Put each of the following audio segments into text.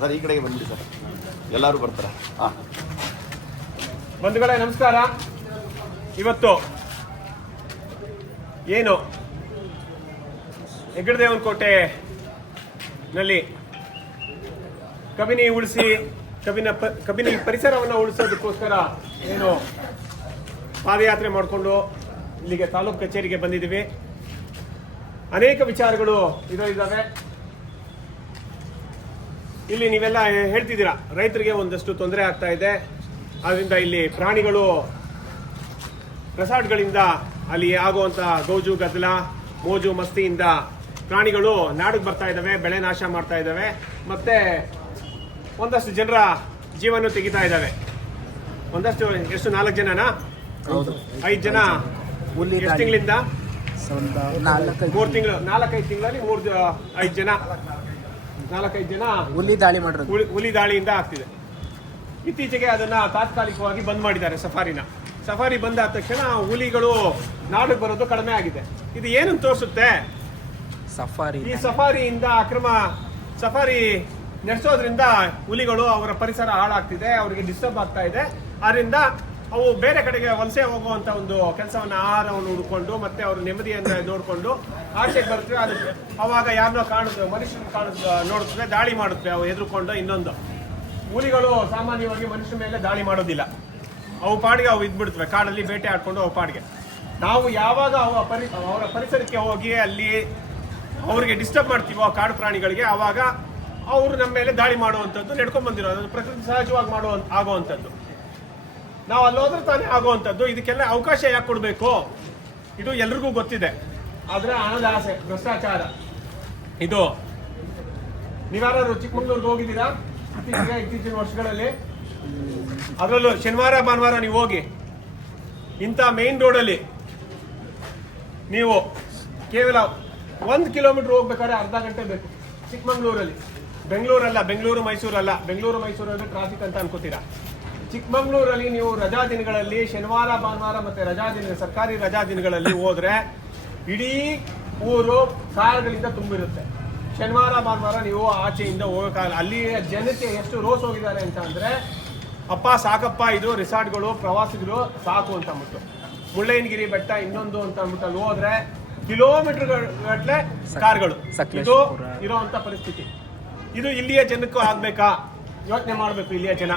Sir ಈ ಕಡೆಗೆ ಬಂದ್ಬಿಡಿ ಸರ್, ಎಲ್ಲರೂ ಬರ್ತಾರೆ. ಬಂಧುಗಳೇ ನಮಸ್ಕಾರ. ಇವತ್ತು ಏನು ಹೆಗ್ಗಡದೇವನಕೋಟೆನಲ್ಲಿ ಕಬಿನಿ ಉಳಿಸಿ ಕಬಿನಿ ಪರಿಸರವನ್ನು ಉಳಿಸೋದಕ್ಕೋಸ್ಕರ ಏನು ಪಾದಯಾತ್ರೆ ಮಾಡಿಕೊಂಡು ಇಲ್ಲಿಗೆ ತಾಲೂಕು ಕಚೇರಿಗೆ ಬಂದಿದ್ದೀವಿ. ಅನೇಕ ವಿಚಾರಗಳು ಇದ್ದಾವೆ. ಇಲ್ಲಿ ನೀವೆಲ್ಲ ಹೇಳ್ತಿದ್ದೀರಾ, ರೈತರಿಗೆ ಒಂದಷ್ಟು ತೊಂದರೆ ಆಗ್ತಾ ಇದೆ, ಅದರಿಂದ ಇಲ್ಲಿ ಪ್ರಾಣಿಗಳು ರೆಸಾರ್ಟ್ಗಳಿಂದ ಅಲ್ಲಿ ಆಗುವಂಥ ಗೌಜು ಗದ್ದಲ ಮೋಜು ಮಸ್ತಿಯಿಂದ ಪ್ರಾಣಿಗಳು ನಾಡಿಗೆ ಬರ್ತಾ ಇದ್ದಾವೆ, ಬೆಳೆ ನಾಶ ಮಾಡ್ತಾ ಇದ್ದಾವೆ, ಮತ್ತೆ ಒಂದಷ್ಟು ಜನರ ಜೀವನ ತೆಗಿತಾ ಇದ್ದಾವೆ. ಒಂದಷ್ಟು ಎಷ್ಟು 4 ಜನನಾ 5 ಜನ ಎಷ್ಟು ತಿಂಗಳಿಂದ 3 ತಿಂಗಳು 4-5 ತಿಂಗಳಲ್ಲಿ 5 ಜನ 4-5 ಜನ ಹುಲಿ ದಾಳಿಯಿಂದ ಆಗ್ತಿದೆ. ಇತ್ತೀಚೆಗೆ ಅದನ್ನ ತಾತ್ಕಾಲಿಕವಾಗಿ ಬಂದ್ ಮಾಡಿದ್ದಾರೆ. ಸಫಾರಿ ಬಂದ ತಕ್ಷಣ ಹುಲಿಗಳು ನಾಡಿಗೆ ಬರೋದು ಕಡಿಮೆ ಆಗಿದೆ. ಇದು ಏನನ್ನು ತೋರಿಸುತ್ತೆ? ಈ ಸಫಾರಿಯಿಂದ ಅಕ್ರಮ ಸಫಾರಿ ನಡೆಸೋದ್ರಿಂದ ಹುಲಿಗಳು ಅವರ ಪರಿಸರ ಹಾಳಾಗ್ತಿದೆ, ಅವರಿಗೆ ಡಿಸ್ಟರ್ಬ್ ಆಗ್ತಾ ಇದೆ. ಅದರಿಂದ ಅವು ಬೇರೆ ಕಡೆಗೆ ವಲಸೆ ಹೋಗುವಂತ ಒಂದು ಕೆಲಸವನ್ನ ಆಹಾರವನ್ನು ಹುಡ್ಕೊಂಡು ಮತ್ತೆ ಅವರು ನೆಮ್ಮದಿಯಿಂದ ನೋಡಿಕೊಂಡು ಆಚೆಗೆ ಬರ್ತವೆ. ಅದು ಅವಾಗ ಯಾರನ್ನೋ ಕಾಣುತ್ತೆ, ಮನುಷ್ಯನ ನೋಡುತ್ತವೆ, ದಾಳಿ ಮಾಡುತ್ತವೆ ಅವು ಎದುರುಕೊಂಡು. ಇನ್ನೊಂದು, ಹುಲಿಗಳು ಸಾಮಾನ್ಯವಾಗಿ ಮನುಷ್ಯನ ಮೇಲೆ ದಾಳಿ ಮಾಡೋದಿಲ್ಲ, ಅವು ಪಾಡಿಗೆ ಅವು ಇದ್ಬಿಡ್ತವೆ, ಕಾಡಲ್ಲಿ ಬೇಟೆ ಆಡ್ಕೊಂಡು ಅವು ಪಾಡಿಗೆ. ನಾವು ಯಾವಾಗ ಅವರ ಪರಿಸರಕ್ಕೆ ಹೋಗಿ ಅಲ್ಲಿ ಅವರಿಗೆ ಡಿಸ್ಟರ್ಬ್ ಮಾಡ್ತೀವೋ ಕಾಡು ಪ್ರಾಣಿಗಳಿಗೆ, ಆವಾಗ ಅವರು ನಮ್ಮ ಮೇಲೆ ದಾಳಿ ಮಾಡುವಂಥದ್ದು ನಡ್ಕೊಂಡ್ ಬಂದಿರೋದು, ಪ್ರಕೃತಿ ಸಹಜವಾಗಿ ಆಗುವಂಥದ್ದು. ನಾವು ಅಲ್ಲೋದ್ರೆ ತಾನೇ ಆಗುವಂಥದ್ದು. ಇದಕ್ಕೆಲ್ಲ ಅವಕಾಶ ಯಾಕೆ ಕೊಡಬೇಕು? ಇದು ಎಲ್ರಿಗೂ ಗೊತ್ತಿದೆ. ಆದ್ರೆ ಹಣದ ಆಸೆ, ಭ್ರಷ್ಟಾಚಾರ. ಇದು ನೀವ್ಯಾರು ಚಿಕ್ಕಮಂಗ್ಳೂರ್ಗೆ ಹೋಗಿದ್ದೀರಾ ಇತ್ತೀಚಿನ ವರ್ಷಗಳಲ್ಲಿ? ಅದರಲ್ಲೂ ಶನಿವಾರ ಭಾನುವಾರ ನೀವು ಹೋಗಿ, ಇಂಥ ಮೇನ್ ರೋಡಲ್ಲಿ ನೀವು ಕೇವಲ 1 ಕಿಲೋಮೀಟರ್ ಹೋಗ್ಬೇಕಾದ್ರೆ ಅರ್ಧ ಗಂಟೆ ಬೇಕು ಚಿಕ್ಕಮಂಗ್ಳೂರಲ್ಲಿ. ಬೆಂಗಳೂರು ಮೈಸೂರಲ್ಲಿ ಟ್ರಾಫಿಕ್ ಅಂತ ಅನ್ಕೋತೀರಾ. ಚಿಕ್ಕಮಂಗ್ಳೂರಲ್ಲಿ ನೀವು ರಜಾ ದಿನಗಳಲ್ಲಿ ಶನಿವಾರ ಭಾನುವಾರ ಮತ್ತೆ ಸರ್ಕಾರಿ ರಜಾ ದಿನಗಳಲ್ಲಿ ಹೋದ್ರೆ ಇಡೀ ಊರು ಕಾರ್ಗಳಿಂದ ತುಂಬಿರುತ್ತೆ. ಶನಿವಾರ ಭಾನುವಾರ ನೀವು ಆಚೆಯಿಂದ ಹೋಗಕ್ಕಾಗಲ್ಲ. ಅಲ್ಲಿ ಜನತೆ ಎಷ್ಟು ರೋಸ್ ಹೋಗಿದ್ದಾರೆ ಅಂತ ಅಂದ್ರೆ, ಅಪ್ಪ ಸಾಕಪ್ಪ, ಇದು ರಿಸಾರ್ಟ್ಗಳು ಪ್ರವಾಸಿಗರು ಸಾಕು ಅಂತ ಅಂದ್ಬಿಟ್ಟು. ಮುಳ್ಳಯ್ಯನಗಿರಿ ಬೆಟ್ಟ ಇನ್ನೊಂದು ಅಂತ ಅಂದ್ಬಿಟ್ಟು ಅಲ್ಲಿ ಹೋದ್ರೆ ಕಿಲೋಮೀಟರ್ ಗಟ್ಟಲೆ ಕಾರ್ಗಳು. ಇದು ಇರೋಂಥ ಪರಿಸ್ಥಿತಿ. ಇದು ಇಲ್ಲಿಯ ಜನಕ್ಕೂ ಆಗ್ಬೇಕಾ? ಯೋಚನೆ ಮಾಡಬೇಕು ಇಲ್ಲಿಯ ಜನ.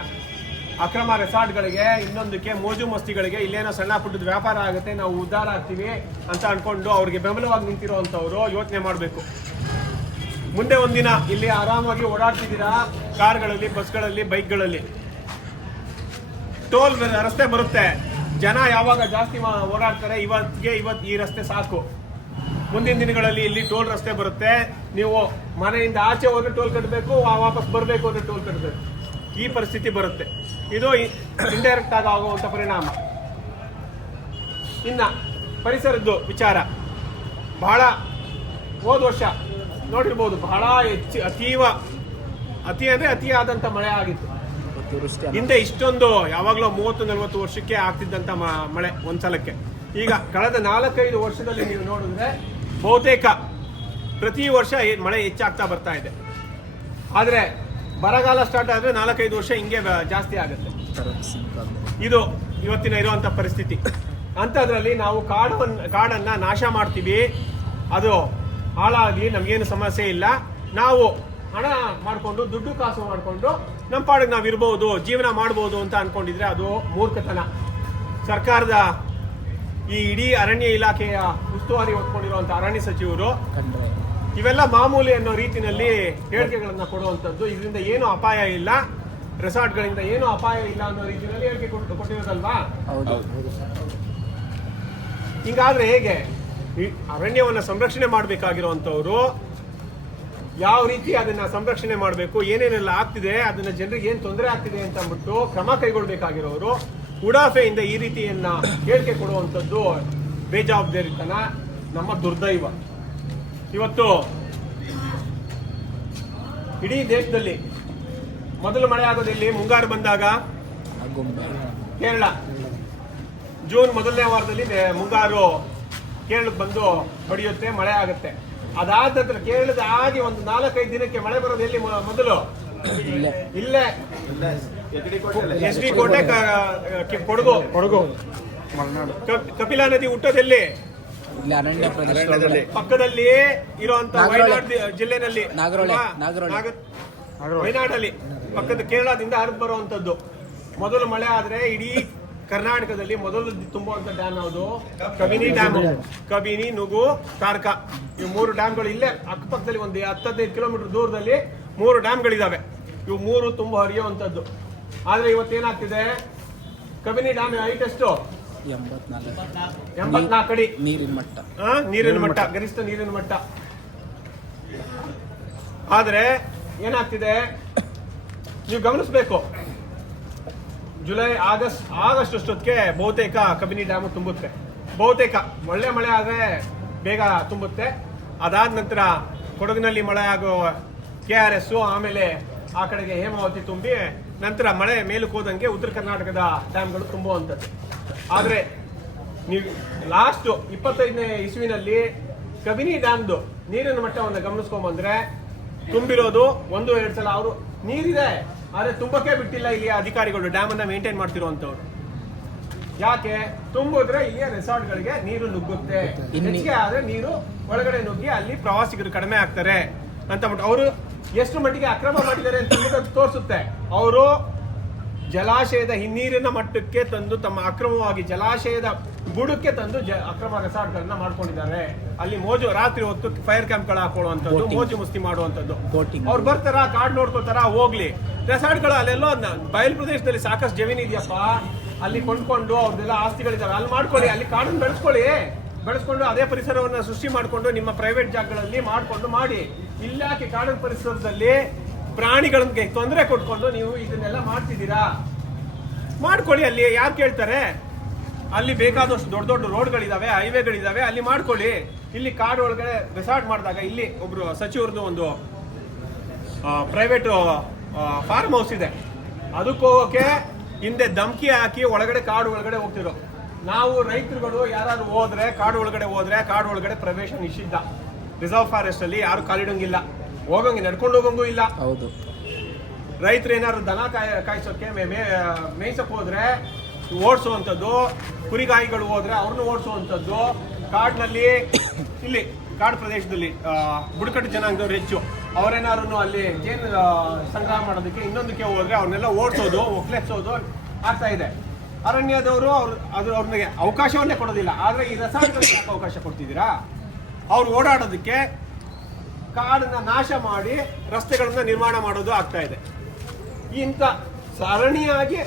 ಅಕ್ರಮ ರೆಸಾರ್ಟ್ಗಳಿಗೆ, ಇನ್ನೊಂದಕ್ಕೆ ಮೋಜು ಮಸ್ತಿಗಳಿಗೆ, ಇಲ್ಲೇನೋ ಸಣ್ಣ ಪುಟ್ಟದ ವ್ಯಾಪಾರ ಆಗುತ್ತೆ, ನಾವು ಉದ್ಧಾರ ಆಗ್ತೀವಿ ಅಂತ ಅನ್ಕೊಂಡು ಅವ್ರಿಗೆ ಬೆಂಬಲವಾಗಿ ನಿಂತಿರುವಂತವ್ರು ಯೋಚನೆ ಮಾಡಬೇಕು. ಮುಂದೆ ಒಂದಿನ ಇಲ್ಲಿ ಆರಾಮಾಗಿ ಓಡಾಡ್ತಿದ್ದೀರಾ ಕಾರ್ಗಳಲ್ಲಿ, ಬಸ್ಗಳಲ್ಲಿ, ಬೈಕ್ಗಳಲ್ಲಿ. ಟೋಲ್ ರಸ್ತೆ ಬರುತ್ತೆ, ಜನ ಯಾವಾಗ ಜಾಸ್ತಿ ಓಡಾಡ್ತಾರೆ, ಇವತ್ತು ಈ ರಸ್ತೆ ಸಾಕು. ಮುಂದಿನ ದಿನಗಳಲ್ಲಿ ಇಲ್ಲಿ ಟೋಲ್ ರಸ್ತೆ ಬರುತ್ತೆ. ನೀವು ಮನೆಯಿಂದ ಆಚೆ ಹೋದ್ರೆ ಟೋಲ್ ಕಟ್ಟಬೇಕು, ವಾಪಸ್ ಬರಬೇಕು ಅಂದ್ರೆ ಟೋಲ್ ಕಟ್ಟಬೇಕು. ಈ ಪರಿಸ್ಥಿತಿ ಬರುತ್ತೆ. ಇದು ಇಂಡೈರೆಕ್ಟ್ ಆಗಿ ಆಗುವಂತ ಪರಿಣಾಮ. ಇನ್ನ ಪರಿಸರದ್ದು ವಿಚಾರ, ಬಹಳ ಹೋದ ವರ್ಷ ನೋಡಿರ್ಬೋದು, ಬಹಳ ಅತಿಯಾದಂತ ಮಳೆ ಆಗಿತ್ತು. ಹಿಂದೆ ಇಷ್ಟೊಂದು ಯಾವಾಗಲೂ 30-40 ವರ್ಷಕ್ಕೆ ಆಗ್ತಿದ್ದಂತ ಮಳೆ ಒಂದ್ಸಲಕ್ಕೆ. ಈಗ ಕಳೆದ 4-5 ವರ್ಷದಲ್ಲಿ ನೀವು ನೋಡಿದ್ರೆ ಬಹುತೇಕ ಪ್ರತಿ ವರ್ಷ ಮಳೆ ಹೆಚ್ಚಾಗ್ತಾ ಬರ್ತಾ ಇದೆ. ಆದ್ರೆ ಬರಗಾಲ ಸ್ಟಾರ್ಟ್ ಆದ್ರೆ 4-5 ವರ್ಷ ಹಿಂಗೆ ಜಾಸ್ತಿ ಆಗುತ್ತೆ. ಇದು ಇವತ್ತಿನ ಇರುವಂತ ಪರಿಸ್ಥಿತಿ. ಅಂಥದ್ರಲ್ಲಿ ನಾವು ಕಾಡನ್ನ ನಾಶ ಮಾಡ್ತೀವಿ, ಅದು ಹಾಳಾಗಿ ನಮ್ಗೇನು ಸಮಸ್ಯೆ ಇಲ್ಲ, ನಾವು ಹಣ ಮಾಡ್ಕೊಂಡು ದುಡ್ಡು ಕಾಸು ಮಾಡ್ಕೊಂಡು ನಮ್ಮ ಪಾಡಿಗೆ ನಾವು ಇರ್ಬೋದು, ಜೀವನ ಮಾಡ್ಬೋದು ಅಂತ ಅನ್ಕೊಂಡಿದ್ರೆ ಅದು ಮೂರ್ಖತನ. ಸರ್ಕಾರದ ಈ ಇಡೀ ಅರಣ್ಯ ಇಲಾಖೆಯ ಉಸ್ತುವಾರಿ ಹೊತ್ಕೊಂಡಿರುವಂತ ಅರಣ್ಯ ಸಚಿವರು ಇವೆಲ್ಲ ಮಾಮೂಲಿ ಅನ್ನೋ ರೀತಿಯಲ್ಲಿ ಹೇಳಿಕೆಗಳನ್ನ ಕೊಡುವಂಥದ್ದು. ಇದರಿಂದ ಏನು ಅಪಾಯ ಇಲ್ಲ, ರೆಸಾರ್ಟ್ಗಳಿಂದ ಏನು ಅಪಾಯ ಇಲ್ಲ ಅನ್ನೋ ರೀತಿಯಲ್ಲಿ ಹೇಳಿಕೆ ಕೊಟ್ಟಿರೋದಲ್ವಾ? ಹಿಂಗಾದ್ರೆ ಹೇಗೆ? ಅರಣ್ಯವನ್ನ ಸಂರಕ್ಷಣೆ ಮಾಡಬೇಕಾಗಿರುವಂತವ್ರು ಯಾವ ರೀತಿ ಅದನ್ನ ಸಂರಕ್ಷಣೆ ಮಾಡಬೇಕು, ಏನೇನೆಲ್ಲ ಆಗ್ತಿದೆ, ಅದನ್ನ ಜನರಿಗೆ ಏನ್ ತೊಂದರೆ ಆಗ್ತಿದೆ ಅಂತ ಅಂದ್ಬಿಟ್ಟು ಕ್ರಮ ಕೈಗೊಳ್ಬೇಕಾಗಿರೋರು ಉಡಾಫೆಯಿಂದ ಈ ರೀತಿಯನ್ನ ಹೇಳಿಕೆ ಕೊಡುವಂಥದ್ದು ಬೇಜವಾಬ್ದಾರಿತನ, ನಮ್ಮ ದುರ್ದೈವ. ಇವತ್ತು ಇಡೀ ದೇಶದಲ್ಲಿ ಮೊದಲು ಮಳೆ ಆಗೋದಿಲ್ಲಿ ಮುಂಗಾರು ಬಂದಾಗ ಕೇರಳ, ಜೂನ್ ಮೊದಲನೇ ವಾರದಲ್ಲಿ ಮುಂಗಾರು ಕೇರಳಕ್ಕೆ ಬಂದು ಹೊಡೆಯುತ್ತೆ, ಮಳೆ ಆಗುತ್ತೆ. ಅದಾದ ನಂತರ ಕೇರಳದ ಆಗಿ ಒಂದು 4-5 ದಿನಕ್ಕೆ ಮಳೆ ಬರೋದು ಎಲ್ಲಿ ಮೊದಲು? ಇಲ್ಲೇ SD ಕೋಟೆ, ಕೊಡಗು ಕಪಿಲಾ ನದಿ ಹುಟ್ಟೋದೆಲ್ಲಿ? ಪಕ್ಕದಲ್ಲಿ ಇರುವಂತ ವಯನಾಡ್ ಜಿಲ್ಲೆನಲ್ಲಿ, ವಯನಾಡಲ್ಲಿ ಪಕ್ಕದ ಕೇರಳದಿಂದ ಹರಿದು ಬರುವಂತದ್ದು. ಮೊದಲು ಮಳೆ ಆದ್ರೆ ಇಡೀ ಕರ್ನಾಟಕದಲ್ಲಿ ಮೊದಲು ತುಂಬುವಂತ ಡ್ಯಾಮ್ ಯಾವುದು? ಕಬಿನಿ ಡ್ಯಾಮ್. ಕಬಿನಿ, ನುಗು, ತಾರ್ಕ, ಇವು 3 ಡ್ಯಾಮ್ಗಳು ಇಲ್ಲೇ ಅಕ್ಕಪಕ್ಕದಲ್ಲಿ ಒಂದು 10-15 ಕಿಲೋಮೀಟರ್ ದೂರದಲ್ಲಿ 3 ಡ್ಯಾಮ್ಗಳಿದಾವೆ. ಇವು 3 ತುಂಬ ಹರಿಯುವಂತದ್ದು. ಆದ್ರೆ ಇವತ್ತೇನಾಗ್ತಿದೆ, ಕಬಿನಿ ಡ್ಯಾಮ್ ಹೈಟ್ ಎಷ್ಟು? 84 ಅಡಿ ನೀರಿನ ಮಟ್ಟ, ಗರಿಷ್ಠ ನೀರಿನ ಮಟ್ಟ. ಆದ್ರೆ ಏನಾಗ್ತಿದೆ ನೀವು ಗಮನಿಸಬೇಕು, ಜುಲೈ ಆಗಸ್ಟ್ ಅಷ್ಟೊತ್ತಿಗೆ ಬಹುತೇಕ ಕಬಿನಿ ಡ್ಯಾಮ್ ತುಂಬುತ್ತೆ. ಬಹುತೇಕ ಒಳ್ಳೆ ಮಳೆ ಆದ್ರೆ ಬೇಗ ತುಂಬುತ್ತೆ. ಅದಾದ ನಂತರ ಕೊಡಗಿನಲ್ಲಿ ಮಳೆ ಆಗೋ KRS, ಆಮೇಲೆ ಆ ಕಡೆಗೆ ಹೇಮಾವತಿ ತುಂಬಿ ನಂತರ ಮಳೆ ಮೇಲಕ್ಕೆ ಹೋದಂಗೆ ಉತ್ತರ ಕರ್ನಾಟಕದ ಡ್ಯಾಮ್ಗಳು ತುಂಬುವಂಥದ್ದು. ಆದ್ರೆ ನೀವು ಲಾಸ್ಟ್ 25ನೇ ಇಸ್ವಿನಲ್ಲಿ ಕಬಿನಿ ಡ್ಯಾಮ್ದು ನೀರಿನ ಮಟ್ಟವನ್ನು ಗಮನಿಸ್ಕೊಂಡ್ಬಂದ್ರೆ ತುಂಬಿರೋದು 1-2 ಸಲ. ಅವರು ನೀರಿದೆ ಆದ್ರೆ ತುಂಬಕ್ಕೆ ಬಿಟ್ಟಿಲ್ಲ ಇಲ್ಲಿ ಅಧಿಕಾರಿಗಳು, ಡ್ಯಾಮ್ ಅನ್ನ ಮೇಂಟೈನ್ ಮಾಡ್ತಿರುವಂತವ್ರು. ಯಾಕೆ? ತುಂಬಿದ್ರೆ ಇಲ್ಲಿಯ ರೆಸಾರ್ಟ್ಗಳಿಗೆ ನೀರು ನುಗ್ಗುತ್ತೆ, ಹೆಚ್ಚಿಗೆ ಆದ್ರೆ ನೀರು ಒಳಗಡೆ ನುಗ್ಗಿ ಅಲ್ಲಿ ಪ್ರವಾಸಿಗರು ಕಡಿಮೆ ಆಗ್ತಾರೆ ಅಂತ ಅವರು ಎಷ್ಟು ಮಟ್ಟಿಗೆ ಅಕ್ರಮ ಮಾಡಿದ್ದಾರೆ ಅಂತ ತೋರಿಸುತ್ತೆ. ಅವರು ಜಲಾಶಯದ ಹಿನ್ನೀರಿನ ಮಟ್ಟಕ್ಕೆ ತಂದು ತಮ್ಮ ಅಕ್ರಮವಾಗಿ ಜಲಾಶಯದ ಬುಡಕ್ಕೆ ತಂದು ಅಕ್ರಮ ರೆಸಾರ್ಟ್ಗಳನ್ನ ಮಾಡ್ಕೊಂಡಿದ್ದಾರೆ. ಅಲ್ಲಿ ಮೋಜು, ರಾತ್ರಿ ಹೊತ್ತು ಫೈರ್ ಕ್ಯಾಂಪ್ಗಳು ಹಾಕೊಳ್ಳುವಂಥದ್ದು, ಮೋಜು ಮುಸ್ತಿ ಮಾಡುವಂಥದ್ದು. ಅವ್ರು ಬರ್ತಾರ, ಕಾಡ್ ನೋಡ್ಕೊತಾರ, ಹೋಗ್ಲಿ. ರೆಸಾರ್ಟ್ಗಳು ಅಲ್ಲೆಲ್ಲೋ ಬಯಲು ಪ್ರದೇಶದಲ್ಲಿ ಸಾಕಷ್ಟು ಜಮೀನು ಇದೆಯಪ್ಪ, ಅಲ್ಲಿ ಕೊಂಡ್ಕೊಂಡು ಅವ್ರದ್ದೆಲ್ಲ ಆಸ್ತಿಗಳಿದಾವೆ, ಅಲ್ಲಿ ಮಾಡ್ಕೊಳ್ಳಿ, ಅಲ್ಲಿ ಕಾಡನ್ನು ಬೆಳೆಸ್ಕೊಂಡು ಅದೇ ಪರಿಸರವನ್ನ ಸೃಷ್ಟಿ ಮಾಡ್ಕೊಂಡು ನಿಮ್ಮ ಪ್ರೈವೇಟ್ ಜಾಗಗಳಲ್ಲಿ ಮಾಡ್ಕೊಂಡು ಮಾಡಿ. ಇಲ್ಲಾಕೆ ಕಾಡಿನ ಪರಿಸರದಲ್ಲಿ ಪ್ರಾಣಿಗಳಿಗೆ ತೊಂದರೆ ಕೊಟ್ಕೊಂಡು ನೀವು ಇದನ್ನೆಲ್ಲ ಮಾಡ್ತಿದ್ದೀರಾ? ಮಾಡ್ಕೊಳ್ಳಿ, ಅಲ್ಲಿ ಯಾರು ಕೇಳ್ತಾರೆ? ಅಲ್ಲಿ ಬೇಕಾದಷ್ಟು ದೊಡ್ಡ ದೊಡ್ಡ ರೋಡ್ಗಳಿದಾವೆ, ಹೈವೇಗಳಿದಾವೆ, ಅಲ್ಲಿ ಮಾಡ್ಕೊಳ್ಳಿ. ಇಲ್ಲಿ ಕಾಡು ಒಳಗಡೆ ರೆಸಾರ್ಟ್ ಮಾಡಿದಾಗ ಇಲ್ಲಿ ಒಬ್ರು ಸಚಿವರದ್ದು ಒಂದು ಪ್ರೈವೇಟ್ ಫಾರ್ಮ್ ಹೌಸ್ ಇದೆ, ಅದಕ್ಕೆ ಹೋಗೋಕೆ ಹಿಂದೆ ಧಮ್ಕಿ ಹಾಕಿ ಒಳಗಡೆ ಕಾಡು ಒಳಗಡೆ ಹೋಗ್ತಿರೋ ನಾವು ರೈತರುಗಳು ಯಾರು ಹೋದ್ರೆ ಕಾಡು ಒಳಗಡೆ ಪ್ರವೇಶ ನಿಷಿದ್ಧ. ರಿಸರ್ವ್ ಫಾರೆಸ್ಟ್ ಅಲ್ಲಿ ಯಾರು ಕಾಲಿಡಂಗಿಲ್ಲ, ಹೋಗಂಗೆ ನಡ್ಕೊಂಡು ಹೋಗಂಗೂ ಇಲ್ಲ. ಹೌದು. ರೈತರು ಏನಾದ್ರು ದನ ಕಾಯಿಸೋಕೆ ಮೇಯ್ಸಕ್ ಹೋದ್ರೆ ಓಡಿಸುವಂಥದ್ದು, ಕುರಿಗಾಯಿಗಳು ಹೋದ್ರೆ ಅವ್ರನ್ನ ಓಡಿಸುವಂಥದ್ದು. ಕಾಡಿನಲ್ಲಿ ಇಲ್ಲಿ ಕಾಡು ಪ್ರದೇಶದಲ್ಲಿ ಬುಡಕಟ್ಟು ಜನಾಂಗದವ್ರು ಹೆಚ್ಚು, ಅವರೇನಾದ್ರು ಅಲ್ಲಿ ಜೇನು ಸಂಗ್ರಹ ಮಾಡೋದಕ್ಕೆ ಇನ್ನೊಂದಕ್ಕೆ ಹೋದ್ರೆ ಅವ್ರನ್ನೆಲ್ಲ ಓಡಿಸೋದು, ಒಕ್ಲೆಸೋದು ಆಗ್ತಾ ಇದೆ. ಅರಣ್ಯದವರು ಅವ್ರಿಗೆ ಅವಕಾಶವನ್ನೇ ಕೊಡೋದಿಲ್ಲ. ಆದ್ರೆ ಈ ರೆಸಾರ್ಟ್ಗಳಿಗೆ ಅವಕಾಶ ಕೊಡ್ತಿದ್ದೀರಾ? ಅವ್ರು ಓಡಾಡೋದಕ್ಕೆ ಕಾಡನ್ನ ನಾಶ ಮಾಡಿ ರಸ್ತೆಗಳನ್ನ ನಿರ್ಮಾಣ ಮಾಡೋದು ಆಗ್ತಾ ಇದೆ. ಇಂಥ ಸರಣಿಯಾಗಿ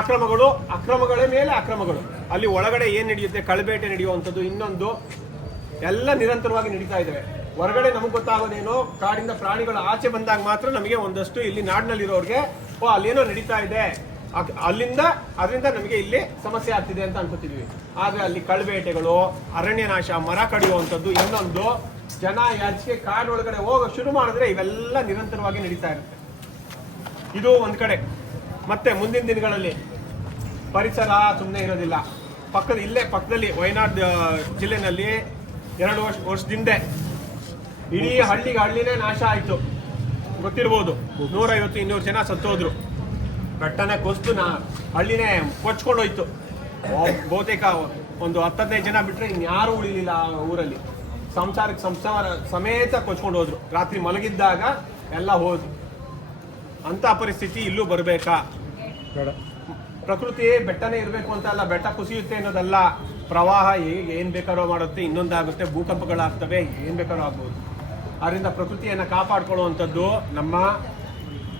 ಅಕ್ರಮಗಳ ಮೇಲೆ ಅಕ್ರಮಗಳು. ಅಲ್ಲಿ ಒಳಗಡೆ ಏನ್ ನಡೆಯುತ್ತೆ, ಕಳಬೇಟೆ ನಡೆಯುವಂಥದ್ದು, ಇನ್ನೊಂದು ಎಲ್ಲ ನಿರಂತರವಾಗಿ ನಡೀತಾ ಇದ್ದಾವೆ. ಹೊರಗಡೆ ನಮಗೆ ಗೊತ್ತಾಗೋದೇನೋ, ಕಾಡಿಂದ ಪ್ರಾಣಿಗಳು ಆಚೆ ಬಂದಾಗ ಮಾತ್ರ ನಮಗೆ ಒಂದಷ್ಟು ಇಲ್ಲಿ ನಾಡಿನಲ್ಲಿರೋರಿಗೆ ಅಲ್ಲೇನೋ ನಡೀತಾ ಇದೆ, ಅದರಿಂದ ನಮಗೆ ಇಲ್ಲಿ ಸಮಸ್ಯೆ ಆಗ್ತಿದೆ ಅಂತ ಅನ್ಕೋತಿದ್ವಿ. ಆದ್ರೆ ಅಲ್ಲಿ ಕಳಬೇಟೆಗಳು, ಅರಣ್ಯ ನಾಶ, ಮರ ಕಡಿಯುವಂಥದ್ದು, ಇನ್ನೊಂದು ಜನ ಯಾಚಿಗೆ ಕಾಡೊಳಗಡೆ ಹೋಗಕ್ಕೆ ಶುರು ಮಾಡಿದ್ರೆ ಇವೆಲ್ಲ ನಿರಂತರವಾಗಿ ನಡೀತಾ ಇರುತ್ತೆ. ಇದು ಒಂದ್ ಕಡೆ. ಮತ್ತೆ ಮುಂದಿನ ದಿನಗಳಲ್ಲಿ ಪರಿಸರ ಸುಮ್ಮನೆ ಇರೋದಿಲ್ಲ. ಪಕ್ಕದಲ್ಲಿ ವಯನಾಡ್ ಜಿಲ್ಲೆನಲ್ಲಿ 2 ವರ್ಷದಿಂದ ಇಡೀ ಹಳ್ಳಿನೇ ನಾಶ ಆಯ್ತು, ಗೊತ್ತಿರ್ಬೋದು. 150-200 ಜನ ಸತ್ತೋದ್ರು. ಬೆಟ್ಟನೆ ಕೊಸ್ತು ಹಳ್ಳಿನೇ ಕೊಚ್ಕೊಂಡೋಯ್ತು. ಬಹುತೇಕ ಒಂದು 10-15 ಜನ ಬಿಟ್ರೆ ಇನ್ಯಾರು ಉಳಿಲಿಲ್ಲ ಆ ಊರಲ್ಲಿ. ಸಂಸಾರ ಸಮೇತ ಕೊಚ್ಕೊಂಡು ಹೋದ್ರು. ರಾತ್ರಿ ಮಲಗಿದ್ದಾಗ ಎಲ್ಲ ಹೋದ್ರು. ಅಂತ ಪರಿಸ್ಥಿತಿ ಇಲ್ಲೂ ಬರ್ಬೇಕಾ? ಪ್ರಕೃತಿ ಬೆಟ್ಟನೇ ಇರಬೇಕು ಅಂತ ಅಲ್ಲ, ಬೆಟ್ಟ ಕುಸಿಯುತ್ತೆ ಅನ್ನೋದಲ್ಲ. ಪ್ರವಾಹ ಏನ್ ಬೇಕಾದ್ರೂ ಮಾಡುತ್ತೆ, ಇನ್ನೊಂದಾಗುತ್ತೆ, ಭೂಕಂಪಗಳಾಗ್ತವೆ, ಏನ್ ಬೇಕಾದ್ರೂ ಆಗ್ಬೋದು. ಅದರಿಂದ ಪ್ರಕೃತಿಯನ್ನ ಕಾಪಾಡ್ಕೊಳ್ಳುವಂಥದ್ದು ನಮ್ಮ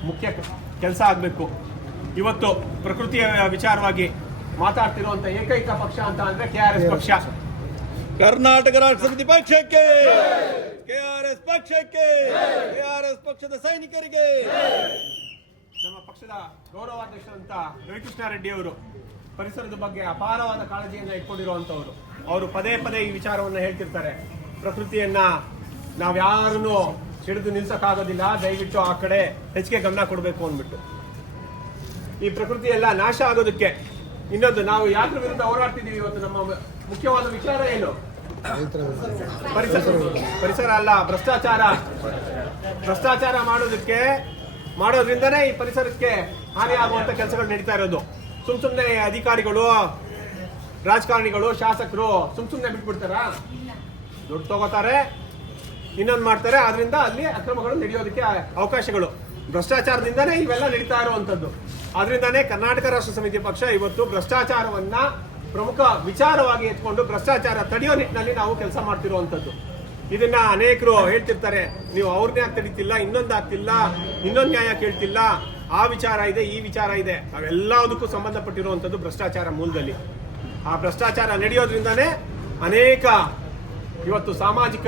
ಮುಖ್ಯ ಕೆಲಸ ಆಗ್ಬೇಕು. ಇವತ್ತು ಪ್ರಕೃತಿಯ ವಿಚಾರವಾಗಿ ಮಾತಾಡ್ತಿರುವಂತ ಏಕೈಕ ಪಕ್ಷ ಅಂತ ಅಂದ್ರೆ KRS ಪಕ್ಷ. ಕರ್ನಾಟಕ ರಾಷ್ಟ್ರ ಸಮಿತಿ ಪಕ್ಷಕ್ಕೆ, KRS ಪಕ್ಷಕ್ಕೆ, KRS ಪಕ್ಷದ ಸೈನಿಕರಿಗೆ. ನಮ್ಮ ಪಕ್ಷದ ಗೌರವಾಧ್ಯಕ್ಷರಂತ ರವಿಕೃಷ್ಣ ರೆಡ್ಡಿ ಅವರು ಪರಿಸರದ ಬಗ್ಗೆ ಅಪಾರವಾದ ಕಾಳಜಿಯನ್ನ ಇಟ್ಕೊಂಡಿರುವಂತವ್ರು. ಅವರು ಪದೇ ಈ ವಿಚಾರವನ್ನ ಹೇಳ್ತಿರ್ತಾರೆ. ಪ್ರಕೃತಿಯನ್ನ ನಾವ್ಯಾರನ್ನು ಹಿಡಿದು ನಿಲ್ಸಕ್ಕಾಗೋದಿಲ್ಲ, ದಯವಿಟ್ಟು ಆ ಕಡೆ ಹೆಚ್ಚಿಗೆ ಗಮನ ಕೊಡಬೇಕು ಅಂದ್ಬಿಟ್ಟು. ಈ ಪ್ರಕೃತಿ ಎಲ್ಲ ನಾಶ ಆಗೋದಕ್ಕೆ ಇನ್ನೊಂದು ನಾವು ಯಾತ್ರ ವಿರುದ್ಧ ಹೋರಾಡ್ತಿದ್ದೀವಿ. ಇವತ್ತು ನಮ್ಮ ಮುಖ್ಯವಾದ ವಿಚಾರ ಏನು? ಪರಿಸರ ಅಲ್ಲ, ಭ್ರಷ್ಟಾಚಾರ ಮಾಡೋದ್ರಿಂದನೇ ಈ ಪರಿಸರಕ್ಕೆ ಹಾನಿ ಆಗುವಂತ ಕೆಲಸಗಳು ನಡೀತಾ ಇರೋದು. ಸುಮ್ನೆ ಅಧಿಕಾರಿಗಳು, ರಾಜಕಾರಣಿಗಳು, ಶಾಸಕರು ಸುಮ್ನೆ ಬಿಟ್ಬಿಡ್ತಾರ? ದುಡ್ಡು ತಗೋತಾರೆ, ಇನ್ನೊಂದು ಮಾಡ್ತಾರೆ, ಆದ್ರಿಂದ ಅಲ್ಲಿ ಅಕ್ರಮಗಳು ನಡೆಯೋದಕ್ಕೆ ಅವಕಾಶಗಳು. ಭ್ರಷ್ಟಾಚಾರದಿಂದನೇ ಇವೆಲ್ಲ ನಡೀತಾ ಇರುವಂತದ್ದು. ಆದ್ರಿಂದಾನೇ ಕರ್ನಾಟಕ ರಾಷ್ಟ್ರ ಸಮಿತಿ ಪಕ್ಷ ಇವತ್ತು ಭ್ರಷ್ಟಾಚಾರವನ್ನ ಪ್ರಮುಖ ವಿಚಾರವಾಗಿ ಎತ್ಕೊಂಡು ಭ್ರಷ್ಟಾಚಾರ ತಡೆಯೋ ನಿಟ್ಟಿನಲ್ಲಿ ನಾವು ಕೆಲಸ ಮಾಡ್ತಿರುವಂತದ್ದು. ಇದನ್ನ ಅನೇಕರು ಹೇಳ್ತಿರ್ತಾರೆ, ನೀವು ಅವ್ರನ್ನೇ ಯಾಕೆ ತಡೀತಿಲ್ಲ, ಇನ್ನೊಂದು ಆಗ್ತಿಲ್ಲ, ಇನ್ನೊಂದು ನ್ಯಾಯ ಕೇಳ್ತಿಲ್ಲ, ಆ ವಿಚಾರ ಇದೆ, ಈ ವಿಚಾರ ಇದೆ. ಅವೆಲ್ಲದಕ್ಕೂ ಸಂಬಂಧಪಟ್ಟಿರುವಂತದ್ದು ಭ್ರಷ್ಟಾಚಾರ ಮೂಲದಲ್ಲಿ. ಆ ಭ್ರಷ್ಟಾಚಾರ ನಡೆಯೋದ್ರಿಂದಾನೇ ಅನೇಕ ಇವತ್ತು ಸಾಮಾಜಿಕ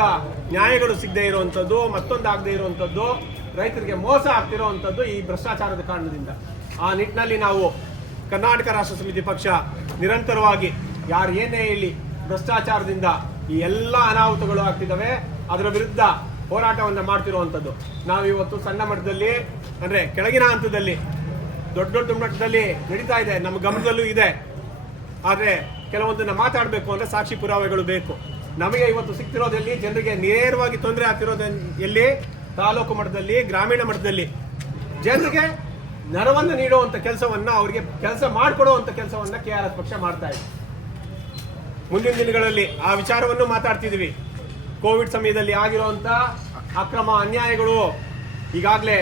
ನ್ಯಾಯಗಳು ಸಿಗದೆ ಇರುವಂತದ್ದು, ಮತ್ತೊಂದಾಗದೆ ಇರುವಂತದ್ದು, ರೈತರಿಗೆ ಮೋಸ ಆಗ್ತಿರುವಂತದ್ದು ಈ ಭ್ರಷ್ಟಾಚಾರದ ಕಾರಣದಿಂದ. ಆ ನಿಟ್ಟಿನಲ್ಲಿ ನಾವು ಕರ್ನಾಟಕ ರಾಷ್ಟ್ರ ಸಮಿತಿ ಪಕ್ಷ ನಿರಂತರವಾಗಿ ಯಾರು ಏನೇ ಹೇಳಿ ಭ್ರಷ್ಟಾಚಾರದಿಂದ ಈ ಎಲ್ಲ ಅನಾಹುತಗಳು ಆಗ್ತಿದ್ದಾವೆ, ಅದರ ವಿರುದ್ಧ ಹೋರಾಟವನ್ನ ಮಾಡ್ತಿರುವಂತದ್ದು. ನಾವಿವತ್ತು ಸಣ್ಣ ಮಟ್ಟದಲ್ಲಿ ಅಂದ್ರೆ ಕೆಳಗಿನ ಹಂತದಲ್ಲಿ, ದೊಡ್ಡ ಮಟ್ಟದಲ್ಲಿ ನಡೀತಾ ಇದೆ, ನಮ್ಮ ಗಮನದಲ್ಲೂ ಇದೆ. ಆದ್ರೆ ಕೆಲವೊಂದನ್ನ ಮಾತಾಡಬೇಕು ಅಂದ್ರೆ ಸಾಕ್ಷಿ ಪುರಾವೆಗಳು ಬೇಕು. ನಮಗೆ ಇವತ್ತು ಸಿಗ್ತಿರೋದಲ್ಲಿ ಜನರಿಗೆ ನೇರವಾಗಿ ತೊಂದರೆ ಆಗ್ತಿರೋದು ಎಲ್ಲಿ? ತಾಲೂಕು ಮಟ್ಟದಲ್ಲಿ, ಗ್ರಾಮೀಣ ಮಟ್ಟದಲ್ಲಿ ಜನರಿಗೆ ನೆರವನ್ನು ನೀಡುವಂತ ಕೆಲಸವನ್ನ, ಅವರಿಗೆ ಕೆಲಸ ಮಾಡಿಕೊಡುವಂತ ಕೆಲಸವನ್ನ KRS ಪಕ್ಷ ಮಾಡ್ತಾ ಇದೆ. ಮುಂದಿನ ದಿನಗಳಲ್ಲಿ ಆ ವಿಚಾರವನ್ನು ಮಾತಾಡ್ತಿದ್ವಿ. ಕೋವಿಡ್ ಸಮಯದಲ್ಲಿ ಆಗಿರುವಂತ ಅಕ್ರಮ ಅನ್ಯಾಯಗಳು ಈಗಾಗಲೇ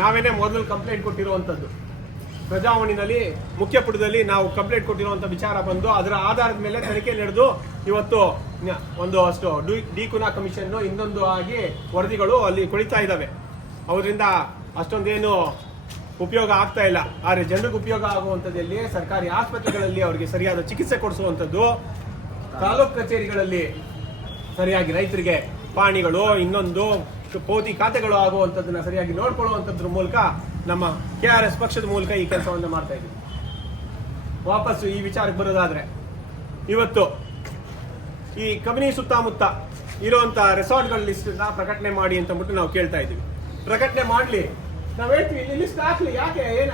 ನಾವೇನೇ ಮೊದಲು ಕಂಪ್ಲೇಂಟ್ ಕೊಟ್ಟಿರುವಂತದ್ದು. ಪ್ರಜಾವಾಣಿನಲ್ಲಿ ಮುಖ್ಯ ಪುಟದಲ್ಲಿ ನಾವು ಕಂಪ್ಲೇಂಟ್ ಕೊಟ್ಟಿರುವಂತ ವಿಚಾರ ಬಂದು ಅದರ ಆಧಾರದ ಮೇಲೆ ತನಿಖೆ ನಡೆದು ಇವತ್ತು ಒಂದು ಅಷ್ಟು ಡಿ ಕುನಾ ಕಮಿಷನ್ ಇನ್ನೊಂದು ಆಗಿ ವರದಿಗಳು ಅಲ್ಲಿ ಕುಳಿತಾ ಇದ್ದಾವೆ. ಅವರಿಂದ ಅಷ್ಟೊಂದೇನು ಉಪಯೋಗ ಆಗ್ತಾ ಇಲ್ಲ. ಆದರೆ ಜನರಿಗೆ ಉಪಯೋಗ ಆಗುವಂಥದ್ದಲ್ಲಿ ಸರ್ಕಾರಿ ಆಸ್ಪತ್ರೆಗಳಲ್ಲಿ ಅವರಿಗೆ ಸರಿಯಾದ ಚಿಕಿತ್ಸೆ ಕೊಡಿಸುವಂಥದ್ದು, ತಾಲೂಕು ಕಚೇರಿಗಳಲ್ಲಿ ಸರಿಯಾಗಿ ರೈತರಿಗೆ ಪಾಣಿಗಳು, ಇನ್ನೊಂದು ಪೋತಿ ಖಾತೆಗಳು ಆಗುವಂಥದ್ದನ್ನ ಸರಿಯಾಗಿ ನೋಡ್ಕೊಳ್ಳುವಂಥದ್ರ ಮೂಲಕ ನಮ್ಮ KRS ಪಕ್ಷದ ಮೂಲಕ ಈ ಕೆಲಸವನ್ನು ಮಾಡ್ತಾ ಇದ್ದೀವಿ. ವಾಪಸ್ ಈ ವಿಚಾರಕ್ಕೆ ಬರೋದಾದ್ರೆ, ಇವತ್ತು ಈ ಕಬಿನಿ ಸುತ್ತಮುತ್ತ ಇರುವಂತ ರೆಸಾರ್ಟ್ಗಳ ಲಿಸ್ಟ್ ಪ್ರಕಟಣೆ ಮಾಡಿ ಅಂತ ಅಂದ್ಬಿಟ್ಟು ನಾವು ಕೇಳ್ತಾ ಇದ್ದೀವಿ. ಪ್ರಕಟಣೆ ಮಾಡ್ಲಿ, ನಾವ್ ಹೇಳ್ತೀವಿ, ಇಲ್ಲಿ ಲಿಸ್ಟ್ ಹಾಕ್ಲಿ. ಯಾಕೆ ಏನು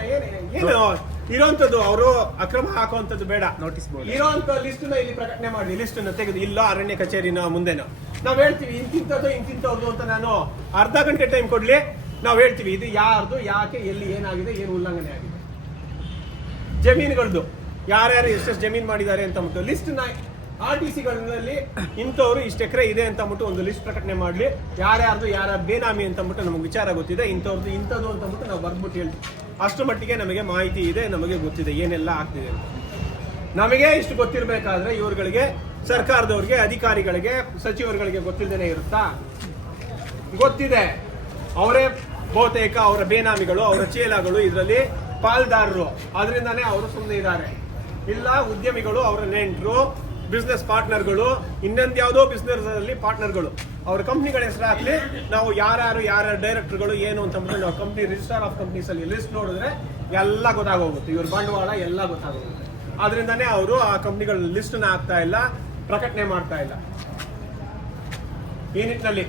ಇರೋಂಥದ್ದು ಅವರು ಅಕ್ರಮ ಹಾಕುವಂಥದ್ದು ಬೇಡ. ನೋಟಿಸ್ ಇರೋಂಥ ಲಿಸ್ಟ್ ನ ಇಲ್ಲಿ ಪ್ರಕಟಣೆ ಮಾಡಿ, ಲಿಸ್ಟ್ ನ ತೆಗೆದು ಇಲ್ಲ ಅರಣ್ಯ ಕಚೇರಿನ ಮುಂದೆನ ನಾವ್ ಹೇಳ್ತೀವಿ ಇಂತಿಂತದ್ದು ಅಂತ. ನಾನು ಅರ್ಧ ಗಂಟೆ ಟೈಮ್ ಕೊಡ್ಲಿ, ನಾವ್ ಹೇಳ್ತೀವಿ ಇದು ಯಾರ್ದು, ಯಾಕೆ, ಎಲ್ಲಿ ಏನಾಗಿದೆ, ಏನು ಉಲ್ಲಂಘನೆ ಆಗಿದೆ, ಜಮೀನುಗಳದ್ದು ಯಾರ್ಯಾರು ಎಷ್ಟೆಷ್ಟು ಜಮೀನು ಮಾಡಿದ್ದಾರೆ ಅಂತ ಅಂದ್ಬಿಟ್ಟು ಲಿಸ್ಟ್ ನ RTCಗಳಲ್ಲಿ ಇಂಥವ್ರು ಇಷ್ಟು ಎಕರೆ ಇದೆ ಅಂತ ಅಂದ್ಬಿಟ್ಟು ಒಂದು ಲಿಸ್ಟ್ ಪ್ರಕಟಣೆ ಮಾಡ್ಲಿ. ಯಾರ್ಯಾರ್ದು ಯಾರ ಬೇನಾಮಿ ಅಂತ ಅಂದ್ಬಿಟ್ಟು ನಮಗೆ ವಿಚಾರ ಗೊತ್ತಿದೆ, ಇಂಥವ್ರದ್ದು ಇಂಥದ್ದು ಅಂತ ಅಂದ್ಬಿಟ್ಟು ನಾವು ಬರ್ಬಿಟ್ಟು ಹೇಳ್ತೀವಿ. ಅಷ್ಟು ಮಟ್ಟಿಗೆ ನಮಗೆ ಮಾಹಿತಿ ಇದೆ, ನಮಗೆ ಗೊತ್ತಿದೆ ಏನೆಲ್ಲ ಆಗ್ತಿದೆ. ನಮಗೆ ಇಷ್ಟು ಗೊತ್ತಿರಬೇಕಾದ್ರೆ ಇವ್ರುಗಳಿಗೆ, ಸರ್ಕಾರದವ್ರಿಗೆ, ಅಧಿಕಾರಿಗಳಿಗೆ, ಸಚಿವರುಗಳಿಗೆ ಗೊತ್ತಿಲ್ಲದೇನೆ ಇರುತ್ತಾ? ಗೊತ್ತಿದೆ. ಅವರೇ ಬಹುತೇಕ ಅವರ ಬೇನಾಮಿಗಳು, ಅವರ ಚೇಲಾಗಳು ಇದರಲ್ಲಿ ಪಾಲ್ದಾರರು. ಅದರಿಂದಾನೇ ಅವರು ಸುಮ್ಮನೆ ಇದ್ದಾರೆ. ಇಲ್ಲ ಉದ್ಯಮಿಗಳು, ಅವರ ನೆಂಟರು, ಬಿಸ್ನೆಸ್ ಪಾರ್ಟ್ನರ್ಗಳು, ಇನ್ನೊಂದು ಯಾವುದೋ ಬಿಸ್ನೆಸ್ ಅಲ್ಲಿ ಪಾರ್ಟ್ನರ್ಗಳು, ಅವ್ರ ಕಂಪ್ನಿಗಳ ಹೆಸರು ಹಾಕ್ಲಿ. ನಾವು ಯಾರ್ಯಾರ ಡೈರೆಕ್ಟರ್ಗಳು ಏನು ಅಂತ ನಾವು ಕಂಪ್ನಿ ರಿಜಿಸ್ಟರ್ ಆಫ್ ಕಂಪ್ನೀಸ್ ಅಲ್ಲಿ ಲಿಸ್ಟ್ ನೋಡಿದ್ರೆ ಎಲ್ಲ ಗೊತ್ತಾಗೋಗುತ್ತೆ, ಇವ್ರ ಬಂಡವಾಳ ಎಲ್ಲ ಗೊತ್ತಾಗೋಗುತ್ತೆ. ಆದ್ರಿಂದಾನೇ ಅವರು ಆ ಕಂಪ್ನಿಗಳ ಲಿಸ್ಟ್ ನ ಹಾಕ್ತಾ ಇಲ್ಲ, ಪ್ರಕಟಣೆ ಮಾಡ್ತಾ ಇಲ್ಲ. ಈ ನಿಟ್ಟಿನಲ್ಲಿ